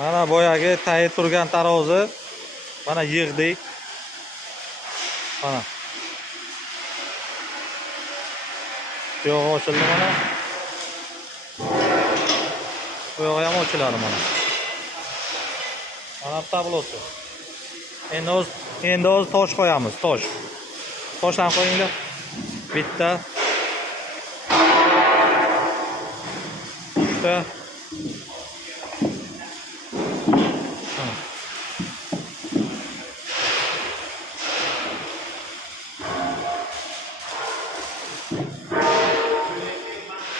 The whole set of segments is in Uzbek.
Mana boyagi tayib turgan tarozi. Mana yig'dik. Mana. Yo'q, ochildi mana. Bu yog'i ham ochiladi mana. Mana tablosi. Endi o'z tosh qo'yamiz, tosh. Toshlarni qo'yinglar. Bitta. Bitta.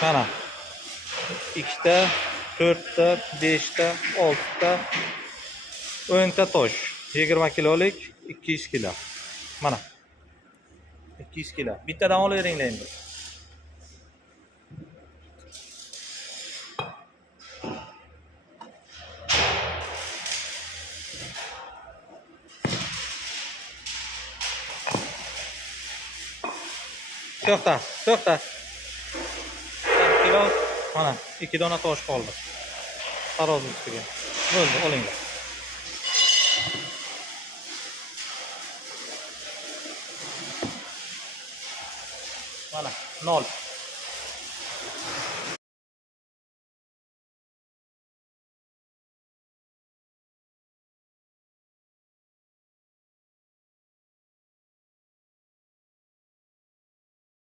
Mana. 2ta, 4ta, 5ta, 6ta, 10ta tosh. 20 kilolik, 200 kilo. Mana. 200 kilo. Bittadan olaveringlar endi. To'xta. 4 kilo. Mana 2 dona tosh qoldi. Tarozi ustiga. Bo'ldi, olinglar. Mana 0.